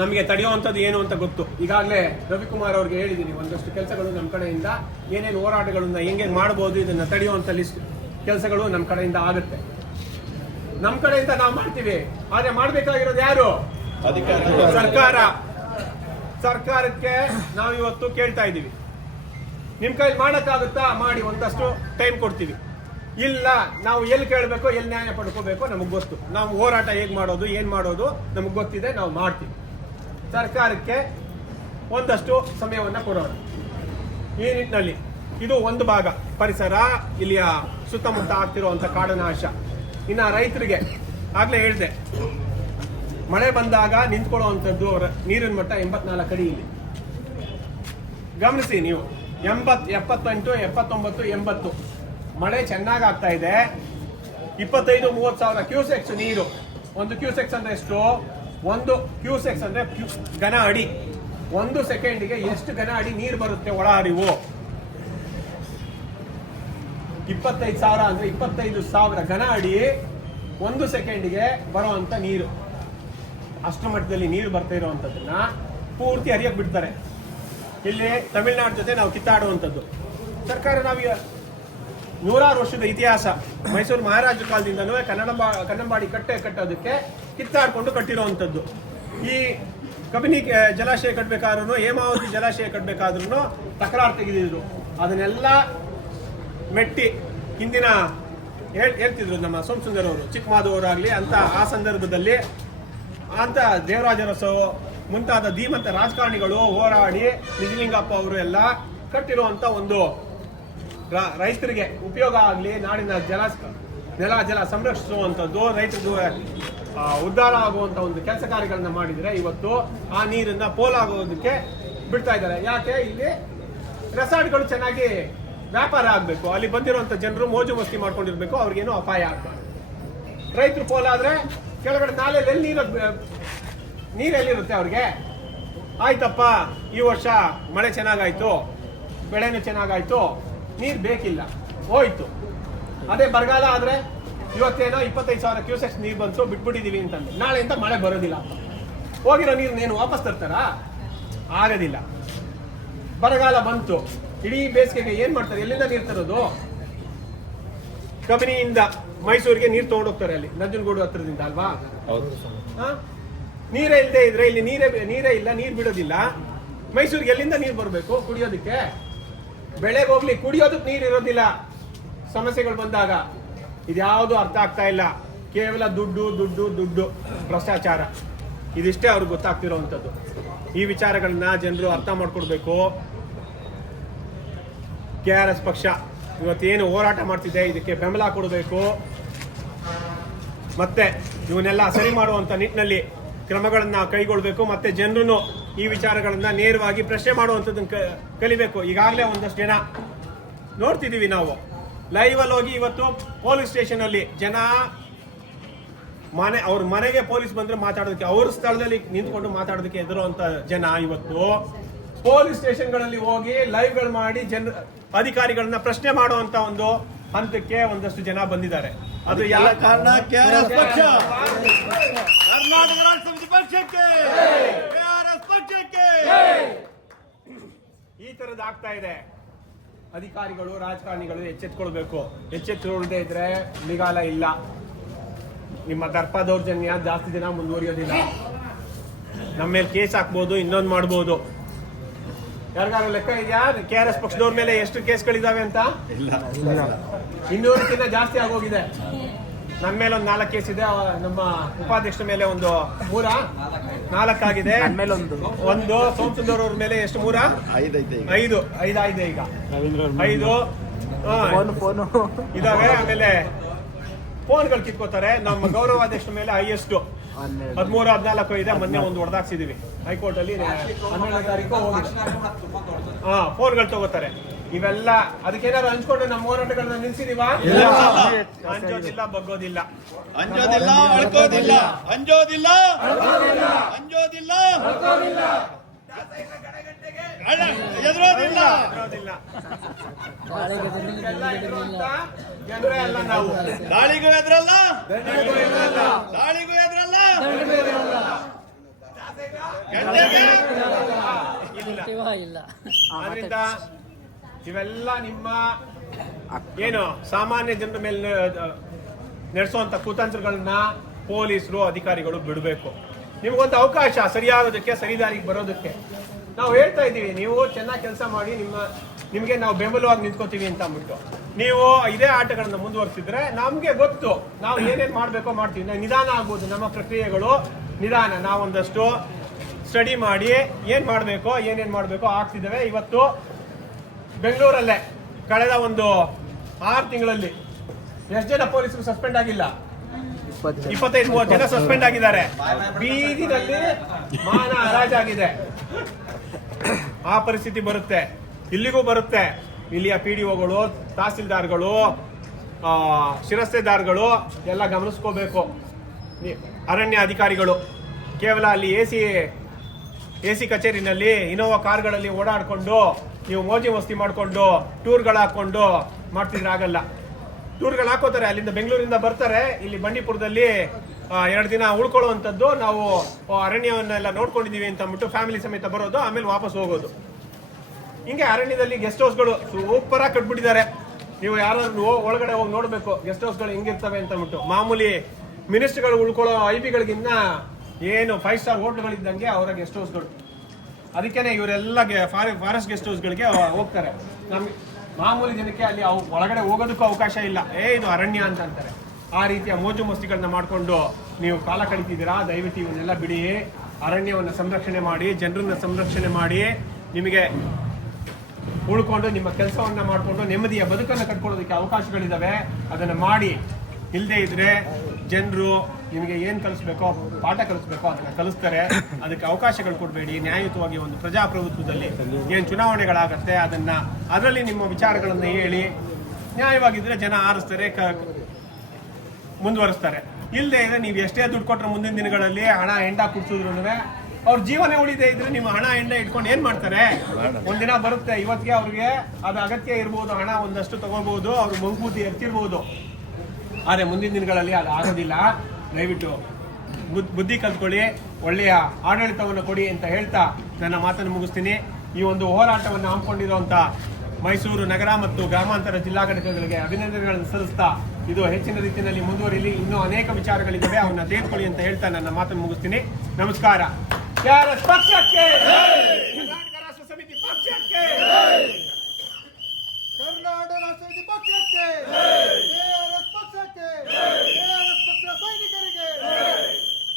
ನಮಗೆ ತಡೆಯುವಂಥದ್ದು ಏನು ಅಂತ ಗೊತ್ತು. ಈಗಾಗಲೇ ರವಿಕುಮಾರ್ ಅವ್ರಿಗೆ ಹೇಳಿದ್ದೀನಿ, ಒಂದಷ್ಟು ಕೆಲಸಗಳು ನಮ್ಮ ಕಡೆಯಿಂದ ಏನೇನು ಹೋರಾಟಗಳನ್ನ ಹೆಂಗೆ ಮಾಡ್ಬೋದು, ಇದನ್ನ ತಡೆಯುವಂಥ ಲಿಸ್ಟ್ ಕೆಲಸಗಳು ನಮ್ಮ ಕಡೆಯಿಂದ ಆಗುತ್ತೆ. ನಮ್ಮ ಕಡೆಯಿಂದ ನಾವು ಮಾಡ್ತೀವಿ. ಆದ್ರೆ ಮಾಡ್ಬೇಕಾಗಿರೋದು ಯಾರು? ಸರ್ಕಾರಕ್ಕೆ ನಾವು ಇವತ್ತು ಕೇಳ್ತಾ ಇದ್ದೀವಿ, ನಿಮ್ ಕೈಲಿ ಮಾಡಕ್ಕಾಗುತ್ತಾ ಮಾಡಿ, ಒಂದಷ್ಟು ಟೈಮ್ ಕೊಡ್ತೀವಿ. ಇಲ್ಲ, ನಾವು ಎಲ್ಲಿ ಕೇಳಬೇಕು, ಎಲ್ಲಿ ನ್ಯಾಯ ಪಡ್ಕೋಬೇಕು ನಮಗ್ ಗೊತ್ತು. ನಾವು ಹೋರಾಟ ಹೇಗ್ ಮಾಡೋದು, ಏನ್ ಮಾಡೋದು ನಮಗ್ ಗೊತ್ತಿದೆ, ನಾವು ಮಾಡ್ತೀವಿ. ಸರ್ಕಾರಕ್ಕೆ ಒಂದಷ್ಟು ಸಮಯವನ್ನ ಕೊಡೋಣ. ಈ ನಿಟ್ಟಿನಲ್ಲಿ ಇದು ಒಂದು ಭಾಗ ಪರಿಸರ, ಇಲ್ಲಿಯ ಸುತ್ತಮುತ್ತ ಆಗ್ತಿರುವಂತ ಕಾಡನಾಶ. ಇನ್ನ ರೈತರಿಗೆ ಆಗ್ಲೇ ಹೇಳಿದೆ, ಮಳೆ ಬಂದಾಗ ನಿಂತ್ಕೊಳ್ಳುವಂಥದ್ದು ನೀರಿನ ಮಟ್ಟ 84 ಅಡಿ ಇಲ್ಲಿ. ಗಮನಿಸಿ ನೀವು, 80, 78, 79, 80 ಮಳೆ ಚೆನ್ನಾಗಿ ಆಗ್ತಾ ಇದೆ. 25-30 ಸಾವಿರ ಕ್ಯೂಸೆಕ್ಸ್ ನೀರು. ಒಂದು ಕ್ಯೂಸೆಕ್ಸ್ ಅಂದ್ರೆ ಎಷ್ಟು? ಒಂದು ಕ್ಯೂಸೆಕ್ಸ್ ಅಂದ್ರೆ ಘನ ಅಡಿ. 1 ಸೆಕೆಂಡಿಗೆ ಎಷ್ಟು ಘನ ಅಡಿ ನೀರು ಬರುತ್ತೆ ಒಳ ಹರಿವು? 25,000 ಅಂದ್ರೆ 25,000 ಘನ ಅಡಿ 1 ಸೆಕೆಂಡಿಗೆ ಬರುವಂತ ನೀರು. ಅಷ್ಟು ಮಟ್ಟದಲ್ಲಿ ನೀರು ಬರ್ತಾ ಇರುವಂತದನ್ನ ಪೂರ್ತಿ ಹರಿಯಕ್ ಬಿಡ್ತಾರೆ. ಇಲ್ಲಿ ತಮಿಳುನಾಡು ಜೊತೆ ನಾವು ಕಿತ್ತಾಡುವಂಥದ್ದು. ಸರ್ಕಾರ ನಾವು ನೂರಾರು ವರ್ಷದ ಇತಿಹಾಸ. ಮೈಸೂರು ಮಹಾರಾಜ ಕಾಲದಿಂದನೂ ಕನ್ನಂಬಾಡಿ ಕಟ್ಟೋದಕ್ಕೆ ಕಿತ್ತಾಡ್ಕೊಂಡು ಕಟ್ಟಿರುವಂಥದ್ದು. ಈ ಕಬಿನಿ ಜಲಾಶಯ ಕಟ್ಟಬೇಕಾದ್ರೂ, ಹೇಮಾವತಿ ಜಲಾಶಯ ಕಟ್ಟಬೇಕಾದ್ರೂ ತಕರಾರು ತೆಗೆದಿದ್ರು. ಅದನ್ನೆಲ್ಲ ಮೆಟ್ಟಿ ಹಿಂದಿನ ಹೇಳ್ತಿದ್ರು ನಮ್ಮ ಸೋಮಸುಂದರ್ ಅವರು, ಚಿಕ್ಕಮಾದವರಾಗಲಿ ಅಂತ ಆ ಸಂದರ್ಭದಲ್ಲಿ ಅಂತ ದೇವರಾಜರಸು ಮುಂತಾದ ಧೀಮಂತ ರಾಜಕಾರಣಿಗಳು ಹೋರಾಡಿ ನಿಜಲಿಂಗಪ್ಪ ಅವರು ಎಲ್ಲ ಕಟ್ಟಿರುವಂಥ ಒಂದು ರೈತರಿಗೆ ಉಪಯೋಗ ಆಗಲಿ, ನಾಡಿನ ಜಲ ಸಂರಕ್ಷಿಸುವಂಥದ್ದು, ರೈತರಿಗೂ ಉದ್ಧಾರ ಆಗುವಂಥ ಒಂದು ಕೆಲಸ ಕಾರ್ಯಗಳನ್ನ ಮಾಡಿದರೆ ಇವತ್ತು ಆ ನೀರನ್ನ ಪೋಲಾಗೋದಕ್ಕೆ ಬಿಡ್ತಾ ಇದ್ದಾರೆ. ಯಾಕೆ? ಇಲ್ಲಿ ರೆಸಾರ್ಟ್ಗಳು ಚೆನ್ನಾಗಿ ವ್ಯಾಪಾರ ಆಗಬೇಕು, ಅಲ್ಲಿ ಬಂದಿರುವಂಥ ಜನರು ಮೋಜು ಮಸ್ತಿ ಮಾಡ್ಕೊಂಡಿರ್ಬೇಕು, ಅವ್ರಿಗೇನು ಅಪಾಯ ಆಗ್ಬಾರ್ದು. ರೈತರು ಪೋಲಾದ್ರೆ ಕೆಳಗಡೆ ನಾಲೆಯಲ್ಲಿ ನೀರೆಲ್ಲಿರುತ್ತೆ ಅವ್ರಿಗೆ? ಆಯ್ತಪ್ಪ, ಈ ವರ್ಷ ಮಳೆ ಚೆನ್ನಾಗಾಯ್ತು, ಬೆಳೆನೂ ಚೆನ್ನಾಗಾಯ್ತು, ನೀರು ಬೇಕಿಲ್ಲ, ಹೋಯ್ತು. ಅದೇ ಬರಗಾಲ ಆದ್ರೆ ಇವತ್ತೇನೋ 25,000 ಕ್ಯೂಸೆಕ್ಸ್ ನೀರು ಬಂತು, ಬಿಟ್ಬಿಟ್ಟಿದೀವಿ ಅಂತಂದು ನಾಳೆಯಿಂದ ಮಳೆ ಬರೋದಿಲ್ಲ, ಹೋಗಿರೋ ನೀರನ್ನೇನು ವಾಪಸ್ ತರ್ತಾರಾ? ಆಗೋದಿಲ್ಲ. ಬರಗಾಲ ಬಂತು, ಇಡೀ ಬೇಸಿಗೆಗೆ ಏನ್ ಮಾಡ್ತಾರೆ? ಎಲ್ಲಿಂದ ನೀರು ತರೋದು? ಕಬಿನಿಯಿಂದ ಮೈಸೂರಿಗೆ ನೀರು ತಗೊಂಡೋಗ್ತಾರೆ, ಅಲ್ಲಿ ನಂಜನಗೂಡು ಹತ್ರದಿಂದ ಅಲ್ವಾ? ನೀರೇ ಇಲ್ಲದೆ ಇದ್ರೆ ಇಲ್ಲಿ ನೀರೇ ಇಲ್ಲ, ನೀರು ಬಿಡೋದಿಲ್ಲ. ಮೈಸೂರಿಗೆ ಎಲ್ಲಿಂದ ನೀರು ಬರಬೇಕು ಕುಡಿಯೋದಕ್ಕೆ? ಬೆಳೆಗೆ ಹೋಗ್ಲಿ, ಕುಡಿಯೋದಕ್ಕೆ ನೀರು ಇರೋದಿಲ್ಲ ಸಮಸ್ಯೆಗಳು ಬಂದಾಗ. ಇದ್ಯಾವುದು ಅರ್ಥ ಆಗ್ತಾ ಇಲ್ಲ. ಕೇವಲ ದುಡ್ಡು ದುಡ್ಡು ದುಡ್ಡು, ಭ್ರಷ್ಟಾಚಾರ, ಇದಿಷ್ಟೇ ಅವ್ರಿಗೆ ಗೊತ್ತಾಗ್ತಿರೋವಂಥದ್ದು. ಈ ವಿಚಾರಗಳನ್ನ ಜನರು ಅರ್ಥ ಮಾಡ್ಕೊಡ್ಬೇಕು. KRS ಪಕ್ಷ ಇವತ್ತೇನು ಹೋರಾಟ ಮಾಡ್ತಿದೆ ಇದಕ್ಕೆ ಬೆಂಬಲ ಕೊಡಬೇಕು. ಮತ್ತೆ ಇವನ್ನೆಲ್ಲ ಸರಿ ಮಾಡುವಂತ ನಿಟ್ಟಿನಲ್ಲಿ ಕ್ರಮಗಳನ್ನ ಕೈಗೊಳ್ಬೇಕು. ಮತ್ತೆ ಜನರು ಈ ವಿಚಾರಗಳನ್ನ ನೇರವಾಗಿ ಪ್ರಶ್ನೆ ಮಾಡುವಂಥದ್ದನ್ನ ಕಲಿಬೇಕು. ಈಗಾಗಲೇ ಒಂದಷ್ಟು ಜನ ನೋಡ್ತಿದೀವಿ ನಾವು ಲೈವ್ ಅಲ್ಲಿ ಹೋಗಿ. ಇವತ್ತು ಪೊಲೀಸ್ ಸ್ಟೇಷನ್ ಅಲ್ಲಿ ಜನ ಅವ್ರ ಮನೆಗೆ ಪೊಲೀಸ್ ಬಂದ್ರೆ ಮಾತಾಡೋದಕ್ಕೆ, ಅವ್ರ ಸ್ಥಳದಲ್ಲಿ ನಿಂತ್ಕೊಂಡು ಮಾತಾಡೋದಕ್ಕೆ ಹೆದರುವಂತ ಜನ ಇವತ್ತು ಪೊಲೀಸ್ ಸ್ಟೇಷನ್ಗಳಲ್ಲಿ ಹೋಗಿ ಲೈವ್ಗಳು ಮಾಡಿ ಅಧಿಕಾರಿಗಳನ್ನ ಪ್ರಶ್ನೆ ಮಾಡುವಂತ ಒಂದು ಹಂತಕ್ಕೆ ಒಂದಷ್ಟು ಜನ ಬಂದಿದ್ದಾರೆ. ಅದು ಯಾವ ಕಾರಣ? KRS ಪಕ್ಷ, ಕರ್ನಾಟಕ ರಾಷ್ಟ್ರ ಸಮಿತಿ ಪಕ್ಷಕ್ಕೆ, KRS ಪಕ್ಷಕ್ಕೆ. ಈ ತರದ್ ಆಗ್ತಾ ಇದೆ. ಅಧಿಕಾರಿಗಳು, ರಾಜಕಾರಣಿಗಳು ಎಚ್ಚೆತ್ಕೊಳ್ಬೇಕು. ಎಚ್ಚೆತ್ತುಕೊಳ್ಳದೆ ಇದ್ರೆ ನಿಗಾಲ ಇಲ್ಲ. ನಿಮ್ಮ ದರ್ಪ ದೌರ್ಜನ್ಯ ಜಾಸ್ತಿ ದಿನ ಮುಂದುವರಿಯೋದಿಲ್ಲ. ನಮ್ಮ ಮೇಲೆ ಕೇಸ್ ಹಾಕ್ಬೋದು, ಇನ್ನೊಂದು ಮಾಡ್ಬೋದು. ಯಾರಿಗಾರ ಲೆಕ್ಕ ಇದೆಯಾ KRS ಪಕ್ಷದವ್ರ ಮೇಲೆ ಎಷ್ಟು ಕೇಸ್ಗಳಿದಾವೆ ಅಂತ? 200ಕ್ಕಿಂತ ಜಾಸ್ತಿ ಆಗೋಗಿದೆ. ನನ್ನ ಮೇಲೆ ಒಂದು 4 ಕೇಸ್ ಇದೆ. ನಮ್ಮ ಉಪಾಧ್ಯಕ್ಷರ ಮೇಲೆ ಒಂದು 4 ಆಗಿದೆ. ಒಂದು ಸೋಮಸುಂದರ್ ಅವ್ರ ಮೇಲೆ ಎಷ್ಟು? 5 ಆಗಿದೆ ಈಗ. 5 ಇದಾವೆ. ಆಮೇಲೆ ಫೋನ್ಗಳು ಕಿತ್ಕೋತಾರೆ. ನಮ್ಮ ಗೌರವಾಧ್ಯಕ್ಷರ ಮೇಲೆ ಹೈಯೆಸ್ಟ್ 13-14 ಇದೆ. ಮೊನ್ನೆ ಒಂದು ಹೊಡೆದಾಕ್ಸಿದೀವಿ ಹೈಕೋರ್ಟ್ ಅಲ್ಲಿ. 12ನೇ ತಾರೀಕು ಫೋನ್ಗಳು ತಗೋತಾರೆ. ಇವೆಲ್ಲ ಅದಕ್ಕೇನಾದ್ರು ಹಂಚ್ಕೊಂಡು ನಮ್ಮ ಹೋರಾಟಗಳನ್ನ ನಿಲ್ಸಿದೀವ? ಅಂಜೋದಿಲ್ಲ, ಬಗ್ಗೋದಿಲ್ಲ, ಅಂಜೋದಿಲ್ಲ, ಅಳ್ಕೋದಿಲ್ಲ, ಅಂಜೋದಿಲ್ಲ, ಅಂಜೋದಿಲ್ಲ, ಎದುರೋದಿಲ್ಲ. ಜನರೇ ಅಲ್ಲ ನಾವು. ದಾಳಿಗೂ ಎದುರಲ್ಲ, ದಾಳಿಗೂ ಎದುರಲ್ಲ, ಇಲ್ಲ. ಆದ್ರಿಂದ ಇವೆಲ್ಲ ನಿಮ್ಮ ಏನು ಸಾಮಾನ್ಯ ಜನರ ಮೇಲೆ ನಡೆಸುವಂತ ಕುತಂತ್ರಗಳನ್ನ ಪೊಲೀಸರು, ಅಧಿಕಾರಿಗಳು ಬಿಡಬೇಕು. ನಿಮ್ಗೊಂದು ಅವಕಾಶ ಸರಿಯಾಗೋದಕ್ಕೆ, ಸರಿದಾರಿಗೆ ಬರೋದಕ್ಕೆ. ನಾವು ಹೇಳ್ತಾ ಇದ್ದೀವಿ, ನೀವು ಚೆನ್ನಾಗಿ ಕೆಲಸ ಮಾಡಿ, ನಿಮಗೆ ನಾವು ಬೆಂಬಲವಾಗಿ ನಿಂತ್ಕೋತೀವಿ ಅಂತ ಅಂದ್ಬಿಟ್ಟು ನೀವು ಇದೇ ಆಟಗಳನ್ನ ಮುಂದುವರಿಸಿದ್ರೆ ನಮ್ಗೆ ಗೊತ್ತು ನಾವು ಏನೇನ್ ಮಾಡ್ಬೇಕೋ ಮಾಡ್ತೀವಿ. ನಿಧಾನ ಆಗ್ಬೋದು ನಮ್ಮ ಪ್ರಕ್ರಿಯೆಗಳು, ನಿಧಾನ. ನಾವೊಂದಷ್ಟು ಸ್ಟಡಿ ಮಾಡಿ ಏನ್ ಮಾಡ್ಬೇಕೋ ಆಗ್ತಿದ್ದೇವೆ. ಇವತ್ತು ಬೆಂಗಳೂರಲ್ಲೇ ಕಳೆದ ಒಂದು 6 ತಿಂಗಳಲ್ಲಿ ಎಷ್ಟು ಜನ ಪೊಲೀಸರು ಸಸ್ಪೆಂಡ್ ಆಗಿಲ್ಲ? 25-30 ಜನ ಸಸ್ಪೆಂಡ್ ಆಗಿದ್ದಾರೆ. ಬೀದಿನಲ್ಲಿ ಮಾನ ಹರಾಜಾಗಿದೆ. ಆ ಪರಿಸ್ಥಿತಿ ಬರುತ್ತೆ, ಇಲ್ಲಿಗೂ ಬರುತ್ತೆ. ಇಲ್ಲಿಯ PDOಗಳು, ತಹಸೀಲ್ದಾರ್ಗಳು, ಶಿರಸ್ತೆದಾರ್ಗಳು ಎಲ್ಲ ಗಮನಿಸ್ಕೋಬೇಕು. ಅರಣ್ಯ ಅಧಿಕಾರಿಗಳು ಕೇವಲ ಅಲ್ಲಿ ಎಸಿ ಕಚೇರಿನಲ್ಲಿ ಇನೋವಾ ಕಾರ್ಗಳಲ್ಲಿ ಓಡಾಡ್ಕೊಂಡು ನೀವು ಮೋಜಿ ಮಸ್ತಿ ಮಾಡ್ಕೊಂಡು ಟೂರ್ಗಳು ಹಾಕೊಂಡು ಮಾಡ್ತಿದ್ರೆ ಆಗಲ್ಲ. ಟೂರ್ಗಳು ಹಾಕೋತಾರೆ, ಅಲ್ಲಿಂದ ಬೆಂಗಳೂರಿಂದ ಬರ್ತಾರೆ, ಇಲ್ಲಿ ಬಂಡೀಪುರದಲ್ಲಿ 2 ದಿನ ಉಳ್ಕೊಳ್ಳುವಂಥದ್ದು. ನಾವು ಅರಣ್ಯವನ್ನೆಲ್ಲ ನೋಡ್ಕೊಂಡಿದೀವಿ ಅಂತ ಅಂದ್ಬಿಟ್ಟು ಫ್ಯಾಮಿಲಿ ಸಮೇತ ಬರೋದು, ಆಮೇಲೆ ವಾಪಸ್ ಹೋಗೋದು. ಹಿಂಗೆ ಅರಣ್ಯದಲ್ಲಿ ಗೆಸ್ಟ್ ಹೌಸ್ಗಳು ಸೂಪರ್ ಆಗಿ ಕಟ್ಬಿಟ್ಟಿದ್ದಾರೆ. ನೀವು ಯಾರಾದ್ರೂ ಒಳಗಡೆ ಹೋಗಿ ನೋಡ್ಬೇಕು ಗೆಸ್ಟ್ ಹೌಸ್ಗಳು ಹೆಂಗಿರ್ತವೆ ಅಂತ ಅಂದ್ಬಿಟ್ಟು. ಮಾಮೂಲಿ ಮಿನಿಸ್ಟರ್ಗಳು ಉಳ್ಕೊಳ್ಳೋ IB-ಗಳಿಗಿನ್ನ ಏನು 5 ಸ್ಟಾರ್ ಹೋಟ್ಲ್ಗಳಿದ್ದಂಗೆ ಅವರ ಗೆಸ್ಟ್ ಹೌಸ್ಗಳು. ಅದಕ್ಕೇನೆ ಇವರೆಲ್ಲ ಫಾರೆಸ್ಟ್ ಗೆಸ್ಟ್ ಹೌಸ್ಗಳಿಗೆ ಹೋಗ್ತಾರೆ. ನಮ್ಗೆ ಮಾಮೂಲಿ ಜನಕ್ಕೆ ಅಲ್ಲಿ ಒಳಗಡೆ ಹೋಗೋದಕ್ಕೂ ಅವಕಾಶ ಇಲ್ಲ. ಇದು ಅರಣ್ಯ ಅಂತ ಅಂತಾರೆ. ಆ ರೀತಿಯ ಮೋಜು ಮಸ್ತಿಗಳನ್ನ ಮಾಡಿಕೊಂಡು ನೀವು ಕಾಲ ಕಳೀತಿದ್ದೀರಾ. ದಯವಿಟ್ಟು ಇವನ್ನೆಲ್ಲ ಬಿಡಿ. ಅರಣ್ಯವನ್ನು ಸಂರಕ್ಷಣೆ ಮಾಡಿ, ಜನರನ್ನ ಸಂರಕ್ಷಣೆ ಮಾಡಿ, ನಿಮಗೆ ಉಳ್ಕೊಂಡು ನಿಮ್ಮ ಕೆಲಸವನ್ನ ಮಾಡಿಕೊಂಡು ನೆಮ್ಮದಿಯ ಬದುಕನ್ನು ಕಟ್ಕೊಳ್ಳೋದಕ್ಕೆ ಅವಕಾಶಗಳಿದಾವೆ. ಅದನ್ನು ಮಾಡಿ. ಇಲ್ಲದೆ ಇದ್ರೆ ಜನರು ನಿಮಗೆ ಏನು ಕಲಿಸ್ಬೇಕೋ, ಪಾಠ ಕಲಿಸ್ಬೇಕೋ ಅದನ್ನು ಕಲಿಸ್ತಾರೆ. ಅದಕ್ಕೆ ಅವಕಾಶಗಳು ಕೊಡಬೇಡಿ. ನ್ಯಾಯಯುತವಾಗಿ ಒಂದು ಪ್ರಜಾಪ್ರಭುತ್ವದಲ್ಲಿ ಏನು ಚುನಾವಣೆಗಳಾಗತ್ತೆ ಅದರಲ್ಲಿ ನಿಮ್ಮ ವಿಚಾರಗಳನ್ನು ಹೇಳಿ, ನ್ಯಾಯವಾಗಿದ್ದರೆ ಜನ ಆರಿಸ್ತಾರೆ, ಮುಂದುವರಿಸ್ತಾರೆ. ಇಲ್ಲದೆ ಇದ್ರೆ ನೀವು ಎಷ್ಟೇ ದುಡ್ಡು ಕೊಟ್ಟರೆ ಮುಂದಿನ ದಿನಗಳಲ್ಲಿ ಹಣ ಹೆಂಡ ಕುಡ್ಸಿದ್ರು ಅವ್ರ ಜೀವನ ಉಳಿದೇ ಇದ್ರೆ ನಿಮ್ಮ ಹಣ ಹೆಂಡ ಇಟ್ಕೊಂಡು ಏನ್ ಮಾಡ್ತಾರೆ? ಒಂದಿನ ಬರುತ್ತೆ, ಇವತ್ತಿಗೆ ಅವ್ರಿಗೆ ಅದು ಅಗತ್ಯ ಇರ್ಬೋದು, ಹಣ ಒಂದಷ್ಟು ತಗೋಬಹುದು, ಅವ್ರ ಮಂಕೂತಿ ಎತ್ತಿರ್ಬೋದು. ಆದರೆ ಮುಂದಿನ ದಿನಗಳಲ್ಲಿ ಅದು ಆಗೋದಿಲ್ಲ. ದಯವಿಟ್ಟು ಬುದ್ಧಿ ಕಲ್ತ್ಕೊಳ್ಳಿ, ಒಳ್ಳೆಯ ಆಡಳಿತವನ್ನು ಕೊಡಿ ಅಂತ ಹೇಳ್ತಾ ನನ್ನ ಮಾತನ್ನು ಮುಗಿಸ್ತೀನಿ. ಈ ಒಂದು ಹೋರಾಟವನ್ನು ಹಮ್ಮಿಕೊಂಡಿರುವಂಥ ಮೈಸೂರು ನಗರ ಮತ್ತು ಗ್ರಾಮಾಂತರ ಜಿಲ್ಲಾ ಘಟಕಗಳಿಗೆ ಅಭಿನಂದನೆಗಳನ್ನು ಸಲ್ಲಿಸ್ತಾ ಇದು ಹೆಚ್ಚಿನ ರೀತಿಯಲ್ಲಿ ಮುಂದುವರಿಲಿ. ಇನ್ನೂ ಅನೇಕ ವಿಚಾರಗಳಿದ್ದಾವೆ, ಅವನ್ನ ತೆಗೆದುಕೊಳ್ಳಿ ಅಂತ ಹೇಳ್ತಾ ನನ್ನ ಮಾತನ್ನು ಮುಗಿಸ್ತೀನಿ. ನಮಸ್ಕಾರ. ಪಕ್ಷಕ್ಕೆ